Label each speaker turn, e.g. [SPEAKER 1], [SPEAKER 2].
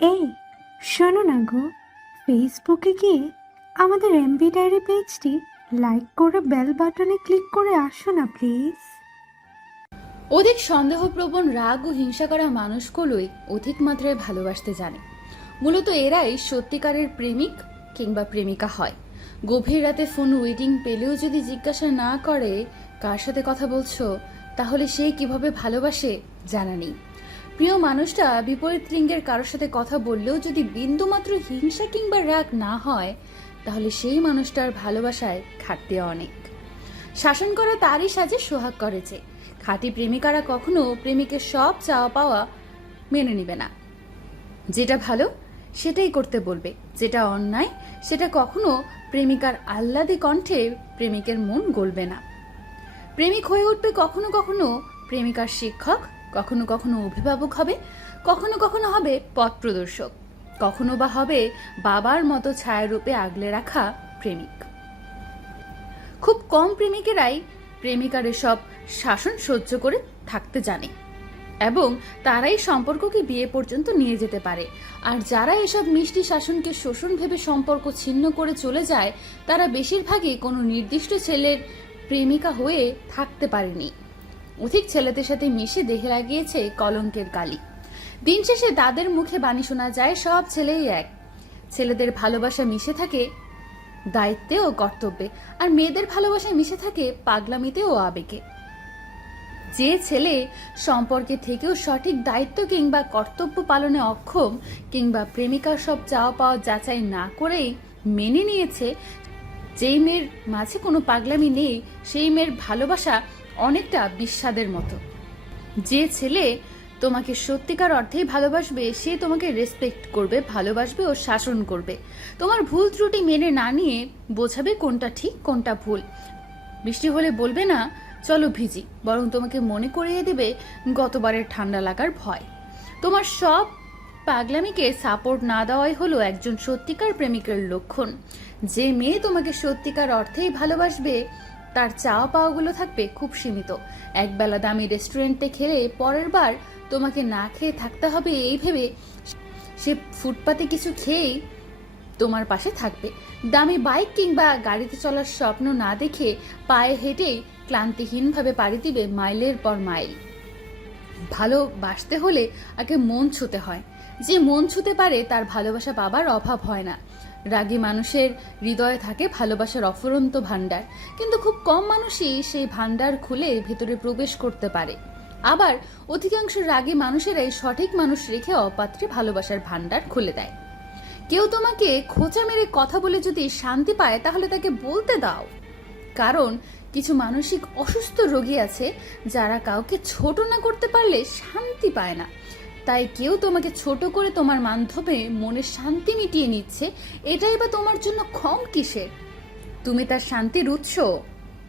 [SPEAKER 1] এই, শোনো না গো। ফেসবুকে গিয়ে আমাদের এমবি ডায়েরি পেজটি লাইক করে বেল বাটনে ক্লিক করে আসো না প্লিজ
[SPEAKER 2] অধিক সন্দেহপ্রবণ, রাগ ও হিংসা করা মানুষগুলোই অধিক মাত্রায় ভালোবাসতে জানে। মূলত এরাই সত্যিকারের প্রেমিক কিংবা প্রেমিকা হয়। গভীর রাতে ফোন ওয়েটিং পেলেও যদি জিজ্ঞাসা না করে, কার সাথে কথা বলছো? তাহলে সে কীভাবে ভালোবাসে জানা নেই। প্রিয় মানুষটা বিপরীত লিঙ্গের কারোর সাথে কথা বললেও যদি বিন্দুমাত্র হিংসা কিংবা রাগ না হয়, তাহলে সেই মানুষটার ভালোবাসায় ঘাটতি অনেক। শাসন করা তারই সাজে সোহাগ করেছে খাঁটি প্রেমিকারা কখনো প্রেমিকের সব চাওয়া পাওয়া মেনে নিবে না। যেটা ভালো, সেটাই করতে বলবে, যেটা অন্যায়, সেটা কখনো প্রেমিকার আহ্লাদী কণ্ঠে প্রেমিকের মন গলবে না। প্রেমিক হয়ে উঠবে কখনো কখনো প্রেমিকার শিক্ষক কখনো কখনো অভিভাবক হবে, কখনো কখনো হবে পথ প্রদর্শক, কখনো বা হবে বাবার মতো ছায়ারূপে আগলে রাখা প্রেমিক। খুব কম প্রেমিকেরাই প্রেমিকার সব শাসন সহ্য করে থাকতে জানে এবং তারাই সম্পর্ককে বিয়ে পর্যন্ত নিয়ে যেতে পারে। আর যারা এসব মিষ্টি শাসনকে শোষণ ভেবে সম্পর্ক ছিন্ন করে চলে যায়, তারা বেশিরভাগই কোনো নির্দিষ্ট ছেলের প্রেমিকা হয়ে থাকতে পারেনি। অধিক ছেলেদের সাথে মিশে দেহে লাগিয়েছে কলঙ্কের কালি দিন শেষে তাদের মুখে বাণী শোনা যায়, সব ছেলেই এক। ছেলেদের ভালোবাসা মিশে থাকে দায়িত্বে ও কর্তব্যে, আর মেয়েদের ভালোবাসা মিশে থাকে পাগলামিতে ও আবেগে। যে ছেলে সম্পর্কে থেকেও সঠিক দায়িত্ব কিংবা কর্তব্য পালনে অক্ষম কিংবা প্রেমিকার সব চাওয়া পাওয়া যাচাই না করেই মেনে নিয়েছে, যেই মেয়ের মাঝে কোনো পাগলামি নেই, সেই মেয়ের ভালোবাসা অনেকটা বিস্বাদের মতো। যে ছেলে তোমাকে সত্যিকার অর্থেই ভালোবাসবে, সে তোমাকে রেসপেক্ট করবে, ভালোবাসবে ও শাসন করবে। তোমার ভুল ত্রুটি মেনে না নিয়ে বোঝাবে কোনটা ঠিক, কোনটা ভুল। বৃষ্টি হলে বলবে না, চলো ভিজি। বরং তোমাকে মনে করিয়ে দেবে গতবারের ঠান্ডা লাগার ভয়। তোমার সব পাগলামিকে সাপোর্ট না দেওয়াই হলো একজন সত্যিকার প্রেমিকের লক্ষণ। যে মেয়ে তোমাকে সত্যিকার অর্থেই ভালোবাসবে তার চাওয়া পাওয়াগুলো থাকবে খুব সীমিত। একবেলা দামি রেস্টুরেন্টে খেলে পরের বার তোমাকে না খেয়ে থাকতে হবে এই ভেবে সে ফুটপাতে কিছু খেয়েই তোমার পাশে থাকবে। দামি বাইক কিংবা গাড়িতে চলার স্বপ্ন না দেখে পায়ে হেঁটেই ক্লান্তিহীনভাবে পাড়ি দিবে মাইলের পর মাইল। ভালোবাসতে হলে আগে মন ছুতে হয়। যে মন ছুতে পারে তার ভালোবাসা পাবার অভাব হয় না। রাগী মানুষের হৃদয়ে থাকে ভালোবাসার অফুরন্ত ভাণ্ডার। কিন্তু খুব কম মানুষই সেই ভাণ্ডার খুলে ভেতরে প্রবেশ করতে পারে। আবার অধিকাংশ রাগী মানুষেরাই সঠিক মানুষ রেখে অপাত্রে ভালোবাসার ভাণ্ডার খুলে দেয়। কেউ তোমাকে খোঁচা মেরে কথা বলে যদি শান্তি পায়, তাহলে তাকে বলতে দাও। কারণ কিছু মানসিক অসুস্থ রোগী আছে, যারা কাউকে ছোট না করতে পারলে শান্তি পায় না। তাই কেউ তোমাকে ছোট করে তোমার মাধ্যমে মনে শান্তি মিটিয়ে নিচ্ছে, এটাই বা তোমার জন্য ক্ষম কিসে তুমি তার শান্তির উৎস।